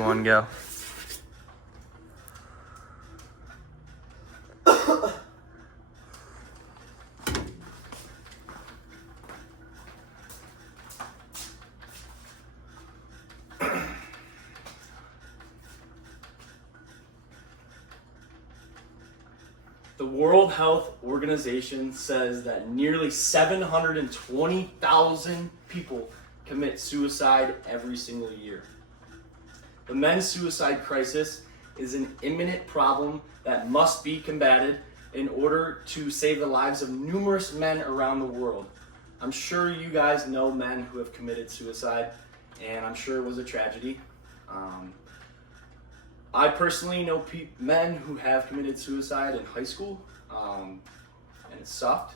One, go. The World Health Organization says that nearly 720,000 people commit suicide every single year. The men's suicide crisis is an imminent problem that must be combated in order to save the lives of numerous men around the world. I'm sure you guys know men who have committed suicide, and I'm sure it was a tragedy. I personally know men who have committed suicide in high school, and it sucked.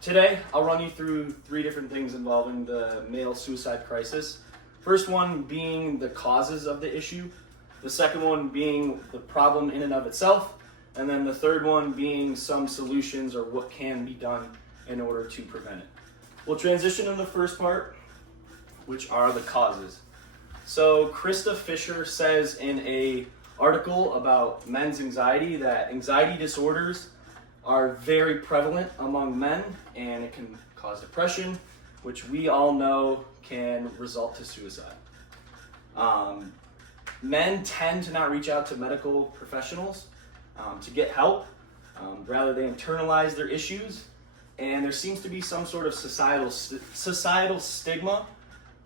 Today, I'll run you through 3 different things involving the male suicide crisis. First one being the causes of the issue, the second one being the problem in and of itself, and then the third one being some solutions or what can be done in order to prevent it. We'll transition to the first part, which are the causes. So Krista Fisher says in an article about men's anxiety that anxiety disorders are very prevalent among men, and it can cause depression, which we all know can result to suicide. Men tend to not reach out to medical professionals to get help. Rather, they internalize their issues, and there seems to be some sort of societal stigma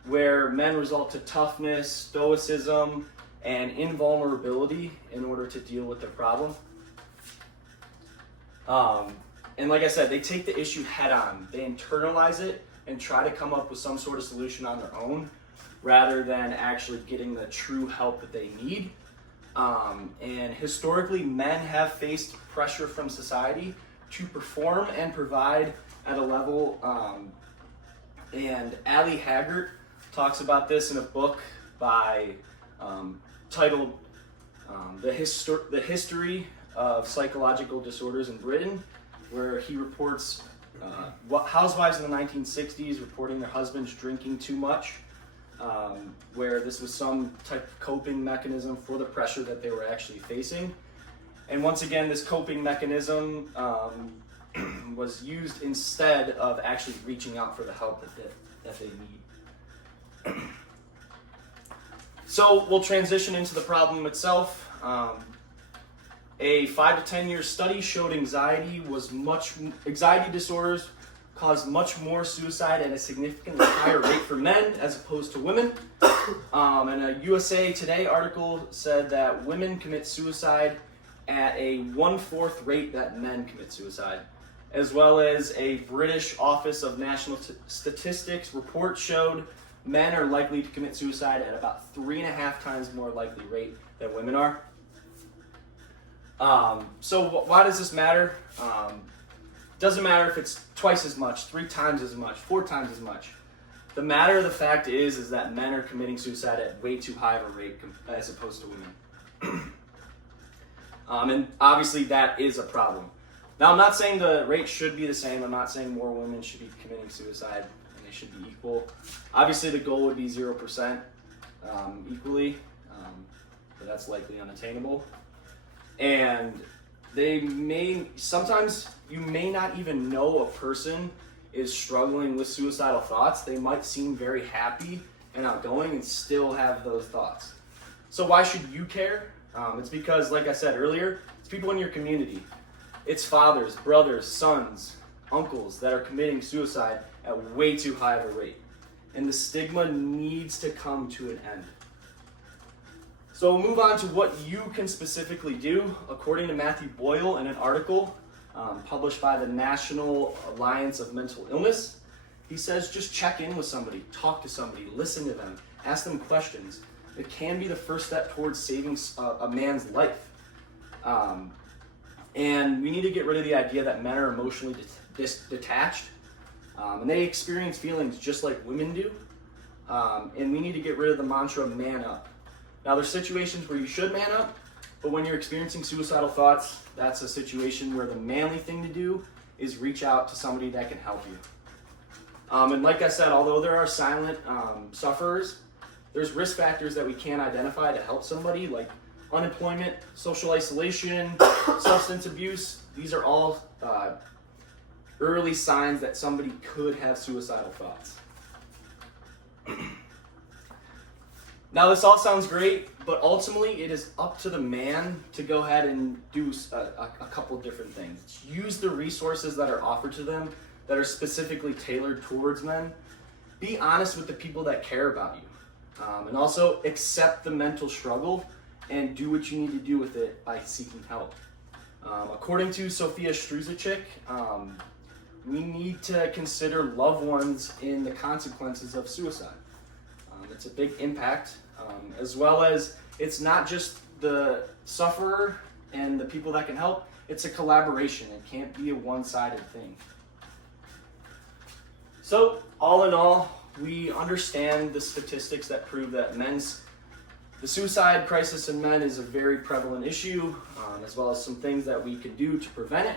where men resort to toughness, stoicism, and invulnerability in order to deal with their problem. And like I said, they take the issue head on. They internalize it and try to come up with some sort of solution on their own rather than actually getting the true help that they need. And historically, men have faced pressure from society to perform and provide at a level. And Ali Haggart talks about this in a book titled The History of Psychological Disorders in Britain, where he reports housewives in the 1960s reporting their husbands drinking too much, where this was some type of coping mechanism for the pressure that they were actually facing. And once again, this coping mechanism was used instead of actually reaching out for the help that they need. So we'll transition into the problem itself. A 5 to 10 year study showed anxiety disorders caused much more suicide at a significantly higher rate for men as opposed to women. And a USA Today article said that women commit suicide at a 1/4 rate that men commit suicide, as well as a British Office of National Statistics report showed men are likely to commit suicide at about 3.5 times more likely rate than women are. So why does this matter? Doesn't matter if it's twice as much, 3 times as much, 4 times as much. The fact is that men are committing suicide at way too high of a rate as opposed to women. And obviously that is a problem. Now, I'm not saying the rate should be the same. I'm not saying more women should be committing suicide and they should be equal. Obviously, the goal would be 0% equally, but that's likely unattainable. And sometimes you may not even know a person is struggling with suicidal thoughts. They might seem very happy and outgoing and still have those thoughts. So why should you care? It's because, like I said earlier, it's people in your community. It's fathers, brothers, sons, uncles that are committing suicide at way too high of a rate. And the stigma needs to come to an end. So we'll move on to what you can specifically do. According to Matthew Boyle in an article published by the National Alliance of Mental Illness, he says just check in with somebody, talk to somebody, listen to them, ask them questions. It can be the first step towards saving a man's life. And we need to get rid of the idea that men are emotionally detached. And they experience feelings just like women do. And we need to get rid of the mantra, man up. Now, there's situations where you should man up, but when you're experiencing suicidal thoughts, that's a situation where the manly thing to do is reach out to somebody that can help you. And like I said, although there are silent sufferers, there's risk factors that we can identify to help somebody, like unemployment, social isolation, substance abuse. These are all early signs that somebody could have suicidal thoughts. Now, this all sounds great, but ultimately it is up to the man to go ahead and do a couple different things. Use the resources that are offered to them that are specifically tailored towards men. Be honest with the people that care about you. And also accept the mental struggle and do what you need to do with it by seeking help. According to Sophia Struzichik, we need to consider loved ones in the consequences of suicide. It's a big impact, as well as it's not just the sufferer and the people that can help, it's a collaboration. It can't be a one-sided thing. So, all in all, we understand the statistics that prove that the suicide crisis in men is a very prevalent issue, as well as some things that we could do to prevent it.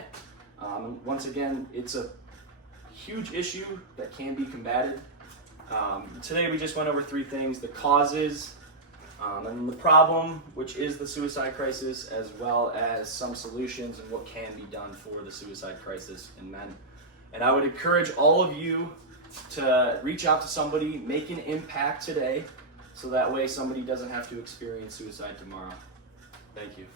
Once again, it's a huge issue that can be combated. Today we just went over 3 things: the causes, and the problem, which is the suicide crisis, as well as some solutions and what can be done for the suicide crisis in men. And I would encourage all of you to reach out to somebody, make an impact today, so that way somebody doesn't have to experience suicide tomorrow. Thank you.